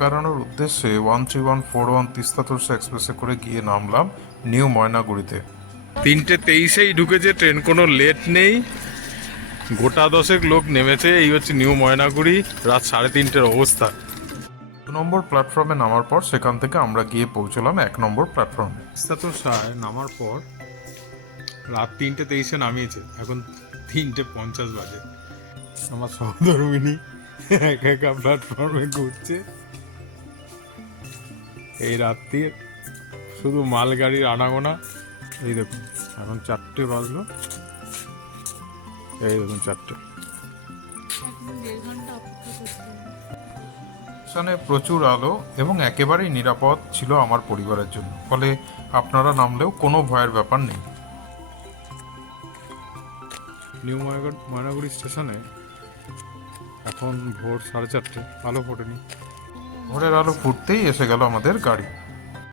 বেড়ানোর উদ্দেশ্যে 13141 তিস্তা তোরসা এক্সপ্রেসে করে গিয়ে নামলাম নিউ ময়নাগুড়িতে। 3:23-এই ঢুকেছে ট্রেন, কোনো লেট নেই। গোটা দশেক লোক নেমেছে। এই হচ্ছে নিউ ময়নাগুড়ি, রাত 3:30-এর অবস্থা। 2 নম্বর প্ল্যাটফর্মে নামার পর সেখান থেকে আমরা গিয়ে পৌঁছলাম 1 নম্বর প্ল্যাটফর্মে। তিস্তা তোরসায় নামার পর রাত 3:23-এ নামিয়েছে, এখন 3:50 বাজে। আমার সহধর্মিনী একা একা প্ল্যাটফর্মে ঘুরছে। এই রাত্রি শুধু মালগাড়ির আনাগোনা। এই দেখুন এখন 4টে বাজলো, এই দেখুন 4টে। স্টেশনে প্রচুর আলো এবং একেবারেই নিরাপদ ছিল আমার পরিবারের জন্য, ফলে আপনারা নামলেও কোনো ভয়ের ব্যাপার নেই। নিউ ময়নাগুড়ি স্টেশনে এখন ভোর 4:30, আলো ফোটেনি। ভোরের আলো ফুটতেই এসে গেল আমাদের গাড়ি।